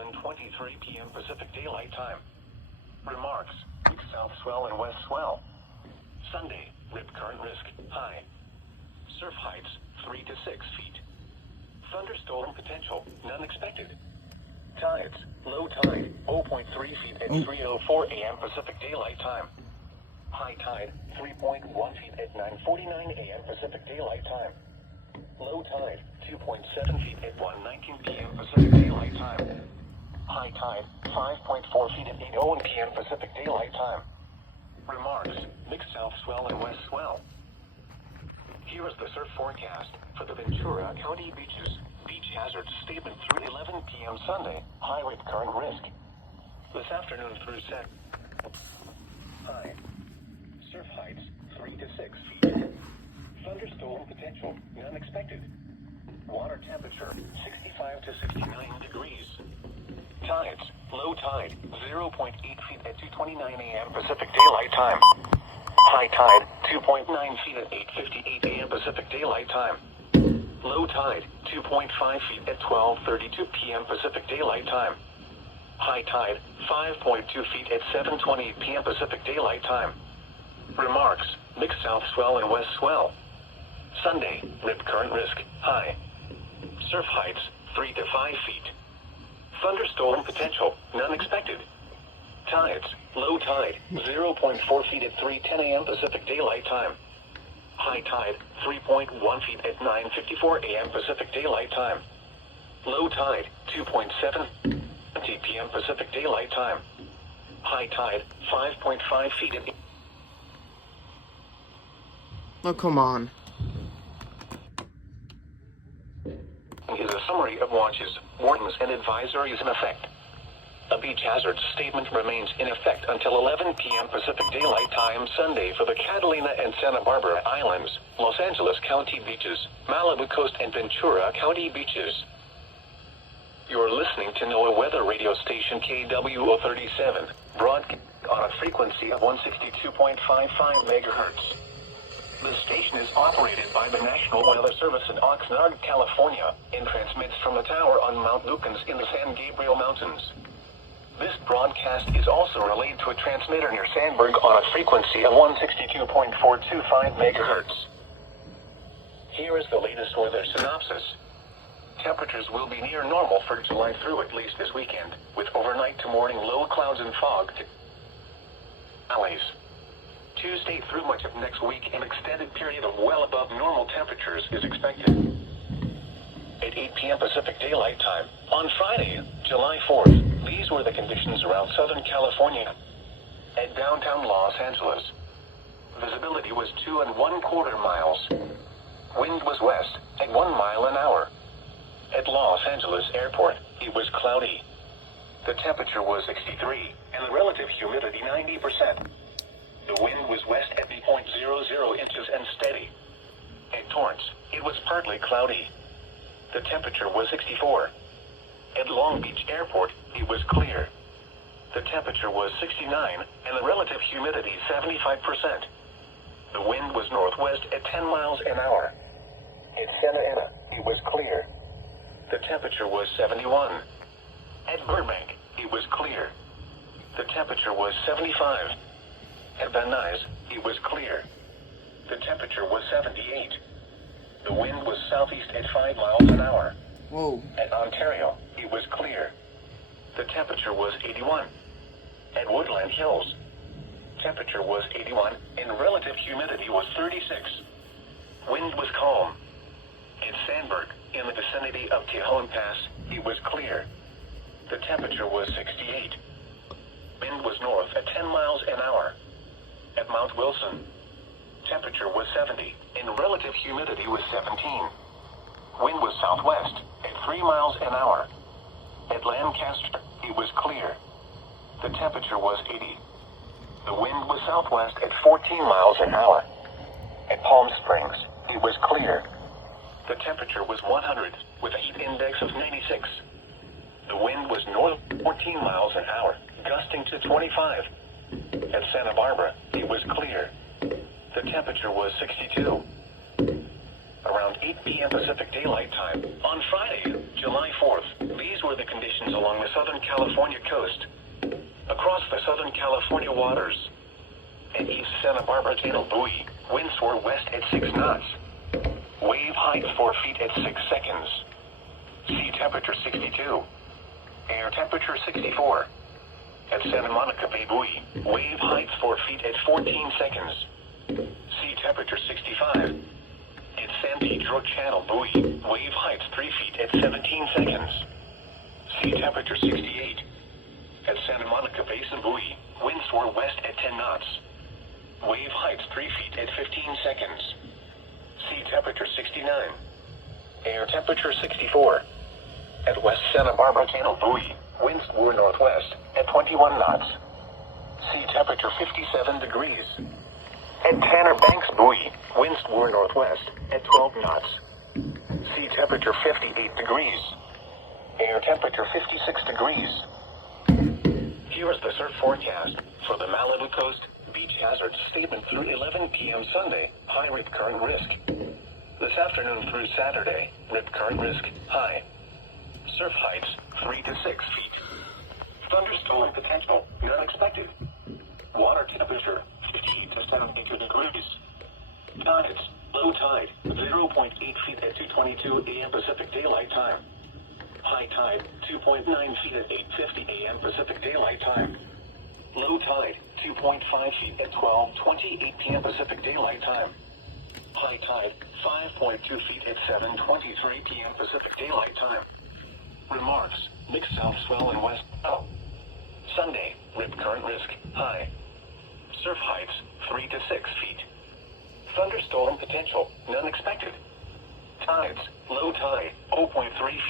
11:23 p.m. Pacific Daylight Time. Remarks: south swell and west swell. Sunday, rip current risk, high. Surf heights, 3 to 6 feet. Thunderstorm potential, none expected. Tides, low tide, 0.3 feet at 3:04 a.m. Pacific Daylight Time. High tide, 3.1 feet at 9:49 a.m. Pacific Daylight Time. Low tide, 2.7 feet at 1:19 p.m. Pacific Daylight Time. High tide, 5.4 feet at 8:01 p.m. Pacific Daylight Time. Remarks: mixed south swell and west swell. Here is the surf forecast for the Ventura County beaches. Beach hazard statement through 11 p.m. Sunday. High rip current risk. This afternoon through set. High. Surf heights 3 to 6 feet. Thunderstorm potential, none expected. Water temperature 65 to 69 degrees. Tides, low tide 0.8 feet at 2:29 a.m. Pacific Daylight Time. High tide 2.9 feet at 8:58 a.m. Pacific Daylight Time. Low tide 2.5 feet at 12:32 p.m. Pacific Daylight Time. High tide 5.2 feet at 7:28 p.m. Pacific Daylight Time. Remarks: mixed south swell and west swell. Sunday, rip current risk, high. Surf heights 3 to 5 feet. Thunderstorm potential, none expected. Tides, low tide 0.4 feet at 3:10 a.m. Pacific Daylight Time. High tide 3.1 feet at 9:54 a.m. Pacific Daylight Time. Low tide 2.7 p.m. Pacific Daylight Time. High tide 5.5 feet at... Oh, come on. Is a summary of watches, warnings, and advisories in effect. A beach hazard statement remains in effect until 11 p.m. Pacific Daylight Time Sunday for the Catalina and Santa Barbara Islands, Los Angeles County beaches, Malibu Coast, and Ventura County beaches. You're listening to NOAA weather radio station KWO37, broadcast on a frequency of 162.55 megahertz. The station is operated by the National Weather Service in Oxnard, California, and transmits from a tower on Mount Lucans in the San Gabriel Mountains. This broadcast is also relayed to a transmitter near Sandburg on a frequency of 162.425 megahertz. Here is the latest weather synopsis. Temperatures will be near normal for July through at least this weekend, with overnight to morning low clouds and fog to valleys. Tuesday through much of next week, an extended period of well above normal temperatures is expected. At 8 p.m. Pacific Daylight Time, on Friday, July 4th, these were the conditions around Southern California. At downtown Los Angeles, visibility was 2 1/4 miles. Wind was west at 1 mile an hour. At Los Angeles Airport, it was cloudy. The temperature was 63, and the relative humidity 90%. The wind was west at 0.00 inches and steady. At Torrance, it was partly cloudy. The temperature was 64. At Long Beach Airport, it was clear. The temperature was 69, and the relative humidity 75%. The wind was northwest at 10 miles an hour. At Santa Ana, it was clear. The temperature was 71. At Burbank, it was clear. The temperature was 75. At Van Nuys, it was clear. The temperature was 78. The wind was southeast at 5 miles an hour. Whoa. At Ontario, it was clear. The temperature was 81. At Woodland Hills, temperature was 81 and relative humidity was 36. Wind was calm. At Sandburg, in the vicinity of Tejon Pass, it was clear. The temperature was 68. Wind was north at 10 miles an hour. At Mount Wilson, temperature was 70 and relative humidity was 17. Wind was southwest at 3 miles an hour. At Lancaster, it was clear. The temperature was 80. The wind was southwest at 14 miles an hour. At Palm Springs, it was clear. The temperature was 100 with a heat index of 96. The wind was north 14 miles an hour, gusting to 25. At Santa Barbara, it was clear. The temperature was 62. Around 8 p.m. Pacific Daylight Time, on Friday, July 4th, These were the conditions along the Southern California coast. Across the Southern California waters. At East Santa Barbara Channel buoy, winds were west at 6 knots. Wave height 4 feet at 6 seconds. Sea temperature 62. Air temperature 64. At Santa Monica Bay buoy, wave height 4 feet at 14 seconds. Sea temperature 65. At San Pedro Channel buoy, wave height 3 feet at 17 seconds. Sea temperature 68. At Santa Monica Basin buoy, winds were west at 10 knots. Wave height 3 feet at 15 seconds. Sea temperature 69. Air temperature 64. At West Santa Barbara Channel buoy, winds were northwest at 21 knots. Sea temperature 57 degrees. At Tanner Banks buoy, winds were northwest at 12 knots. Sea temperature 58 degrees. Air temperature 56 degrees. Here is the surf forecast for the Malibu coast. Beach hazard statement through 11 p.m. Sunday, high rip current risk. This afternoon through Saturday, rip current risk, high. Surf heights, 3 to 6 feet. Thunderstorm potential, none expected. Water temperature, 58 to 72 degrees. Tides, low tide, 0.8 feet at 2:22 a.m. Pacific Daylight Time. High tide, 2.9 feet at 8:50 a.m. Pacific Daylight Time. Low tide, 2.5 feet at 12:28 p.m. Pacific Daylight Time. High tide, 5.2 feet at 7:23 p.m. Pacific Daylight Time. Remarks, mixed south swell and west. Oh. Sunday, rip current risk, high. Surf heights, 3 to 6 feet. Thunderstorm potential, none expected. Tides, low tide, 0.3 feet.